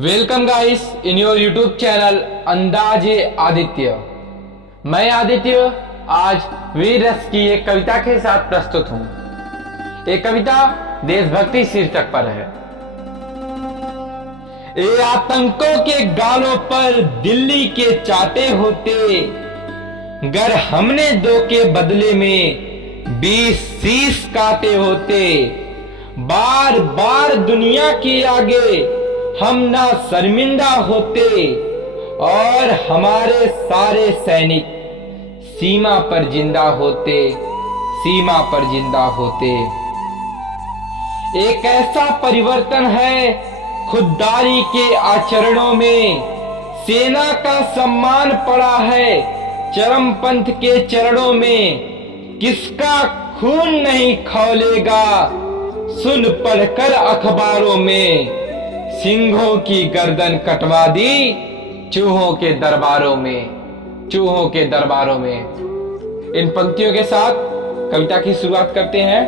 Welcome guys in your YouTube channel अंदाजे आदित्य। मैं आदित्य आज वीर रस की एक कविता के साथ प्रस्तुत हूं। एक कविता देशभक्ति शीर्षक पर है। ए आतंकों के गालों पर दिल्ली के चाटे होते, गर हमने दो के बदले में 20 शीश काटे होते। बार बार दुनिया के आगे हम ना शर्मिंदा होते और हमारे सारे सैनिक सीमा पर जिंदा होते, सीमा पर जिंदा होते। एक ऐसा परिवर्तन है खुददारी के आचरणों में, सेना का सम्मान पड़ा है चरमपंथ के चरणों में। किसका खून नहीं खौलेगा सुन पढ़कर अखबारों में, सिंहों की गर्दन कटवा दी चूहों के दरबारों में, चूहों के दरबारों में। इन पंक्तियों के साथ कविता की शुरुआत करते हैं।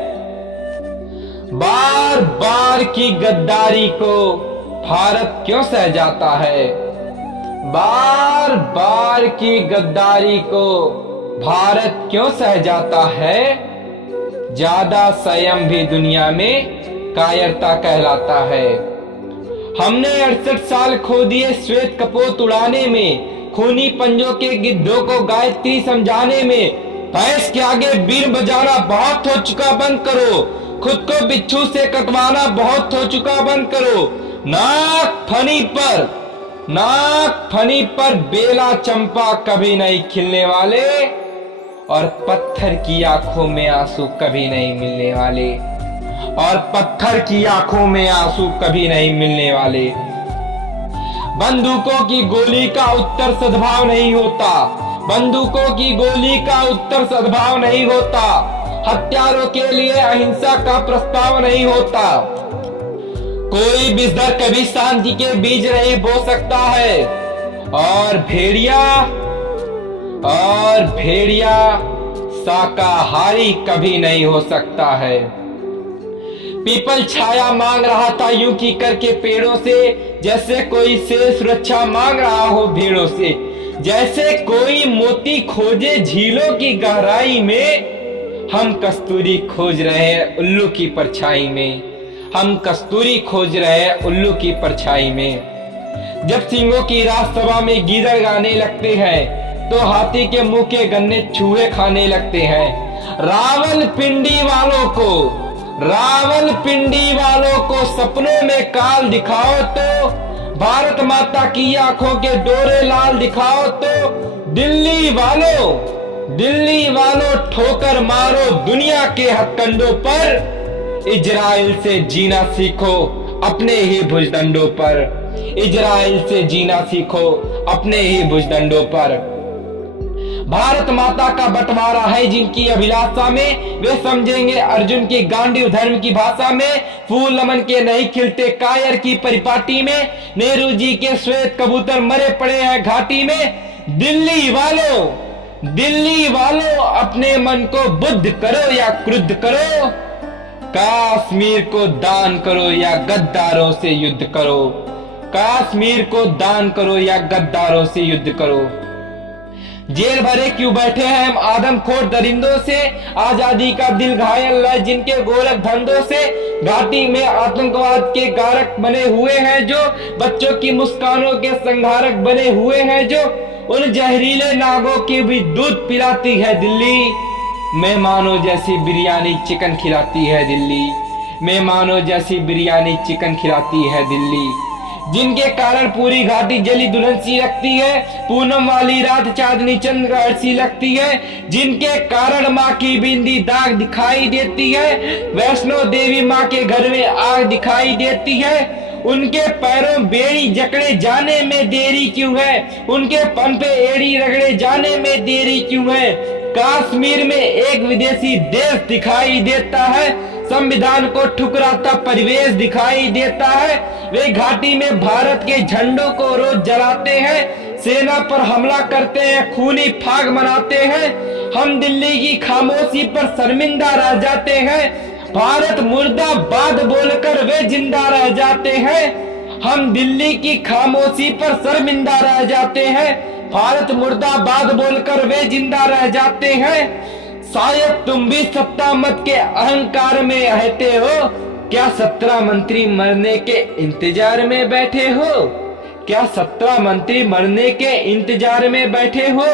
बार बार की गद्दारी को भारत क्यों सह जाता है, बार बार की गद्दारी को भारत क्यों सह जाता है। ज्यादा संयम भी दुनिया में कायरता कहलाता है। हमने 68 साल खो दिए श्वेत कपोत उड़ाने में, खूनी पंजों के गिद्धों को गायत्री समझाने में। भैंस के आगे बीर बजाना बहुत हो चुका बंद करो, खुद को बिच्छू से कटवाना बहुत हो चुका बंद करो। नाक फनी पर बेला चंपा कभी नहीं खिलने वाले, और पत्थर की आंखों में आंसू कभी नहीं मिलने वाले, और पत्थर की आंखों में आंसू कभी नहीं मिलने वाले। बंदूकों की गोली का उत्तर सद्भाव नहीं होता, बंदूकों की गोली का उत्तर सद्भाव नहीं होता। हत्यारों के लिए अहिंसा का प्रस्ताव नहीं होता। कोई बिस्तर कभी शांति के बीज नहीं बो सकता है, और भेड़िया शाकाहारी कभी नहीं हो सकता है। पीपल छाया मांग रहा था यूं की करके पेड़ों से, जैसे कोई से सुरक्षा मांग रहा हो भेड़ों से। जैसे कोई मोती खोजे झीलों की गहराई में, हम कस्तूरी खोज रहे हैं उल्लू की परछाई में, हम कस्तूरी खोज रहे हैं उल्लू की परछाई में। जब सिंहों की राजसभा में गीदड़ गाने लगते हैं, तो हाथी के मुंह के गन्ने चूहे खाने लगते हैं। रावलपिंडी वालों को सपनों में काल दिखाओ तो, भारत माता की आंखों के डोरे लाल दिखाओ तो। दिल्ली वालों ठोकर मारो दुनिया के हथकंडों पर, इजराइल से जीना सीखो अपने ही भुजदंडों पर, इजराइल से जीना सीखो अपने ही भुजदंडों पर। भारत माता का बंटवारा है जिनकी अभिलाषा में, वे समझेंगे अर्जुन की गांडीव धर्म की भाषा में। फूल नमन के नहीं खिलते कायर की परिपाटी में, नेहरू जी के श्वेत कबूतर मरे पड़े हैं घाटी में। दिल्ली वालों अपने मन को बुद्ध करो या क्रुद्ध करो, कश्मीर को दान करो या गद्दारों से युद्ध करो, कश्मीर को दान करो या गद्दारों से युद्ध करो। जेल भरे क्यों बैठे हैं हम आदमखोर दरिंदों से, आजादी का दिल घायल है जिनके गोरख धंधों से। घाटी में आतंकवाद के कारक बने हुए हैं जो, बच्चों की मुस्कानों के संहारक बने हुए हैं जो। उन जहरीले नागों की भी दूध पिलाती है दिल्ली, मेहमानों जैसी बिरयानी चिकन खिलाती है दिल्ली, मेहमानों जैसी बिरयानी चिकन खिलाती है दिल्ली। जिनके कारण पूरी घाटी जली दुल्हन सी लगती है, पूनम वाली रात चांदनी चंद्रग्रहण सी लगती है। जिनके कारण माँ की बिंदी दाग दिखाई देती है, वैष्णो देवी माँ के घर में आग दिखाई देती है। उनके पैरों बेड़ी जकड़े जाने में देरी क्यों है, उनके पन पे एड़ी रगड़े जाने में देरी क्यों है। कश्मीर में एक विदेशी देश दिखाई देता है, संविधान को ठुकराता परिवेश दिखाई देता है। वे घाटी में भारत के झंडों को रोज जलाते हैं, सेना पर हमला करते हैं, खूनी फाग मनाते हैं। हम दिल्ली की खामोशी पर शर्मिंदा रह जाते हैं, भारत मुर्दाबाद बोलकर वे जिंदा रह जाते हैं। हम दिल्ली की खामोशी पर शर्मिंदा रह जाते हैं। भारत मुर्दाबाद बोलकर वे जिंदा रह जाते हैं। शायद तुम भी सत्ता मत के अहंकार में रहते हो। क्या 17 मंत्री मरने के इंतजार में बैठे हो? क्या 17 मंत्री मरने के इंतजार में बैठे हो?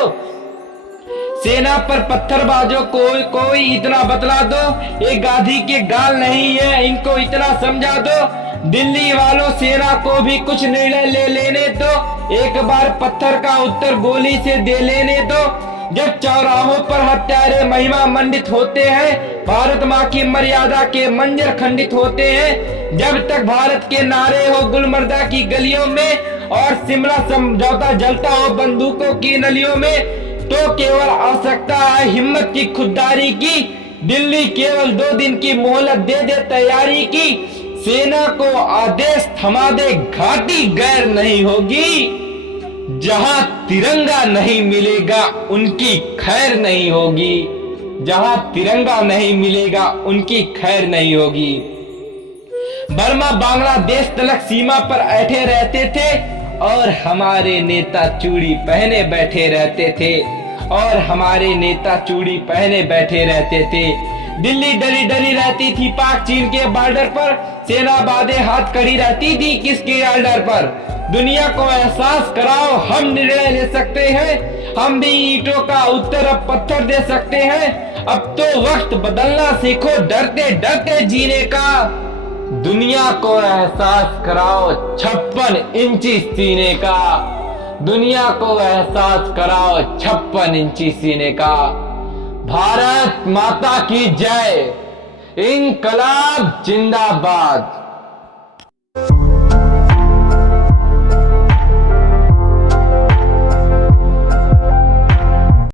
सेना पर पत्थरबाजों को कोई इतना बतला दो, ये गांधी के गाल नहीं है, इनको इतना समझा दो। दिल्ली वालों, सेना को भी कुछ निर्णय ले लेने दो। एक बार पत्थर का उत्तर गोली से दे लेने दो। जब चौराहों पर हत्यारे महिमा मंडित होते हैं, भारत माँ की मर्यादा के मंजर खंडित होते हैं, जब तक भारत के नारे हो गुलमर्दा की गलियों में और शिमला समझौता जलता हो बंदूकों की नलियों में, तो केवल आवश्यकता है हिम्मत की, खुददारी की। दिल्ली केवल 2 दिन की मोहलत दे दे तैयारी की। सेना को आदेश थमा दे, घाटी गैर नहीं होगी। जहां तिरंगा नहीं मिलेगा उनकी खैर नहीं होगी। जहां तिरंगा नहीं मिलेगा उनकी खैर नहीं होगी। बर्मा बांग्लादेश तलक सीमा पर ऐठे रहते थे और हमारे नेता चूड़ी पहने बैठे रहते थे। और हमारे नेता चूड़ी पहने बैठे रहते थे। दिल्ली डरी डरी रहती थी पाक चीन के बॉर्डर पर। सेना बांधे हाथ खड़ी रहती थी किसके ऑर्डर पर? दुनिया को एहसास कराओ, हम निर्णय ले सकते हैं। हम भी ईंटों का उत्तर अब पत्थर दे सकते हैं। अब तो वक्त बदलना सीखो, डरते डरते जीने का। दुनिया को एहसास कराओ 56 इंची सीने का। दुनिया को एहसास कराओ 56 इंची सीने का। भारत माता की जय। इंकलाब जिंदाबाद।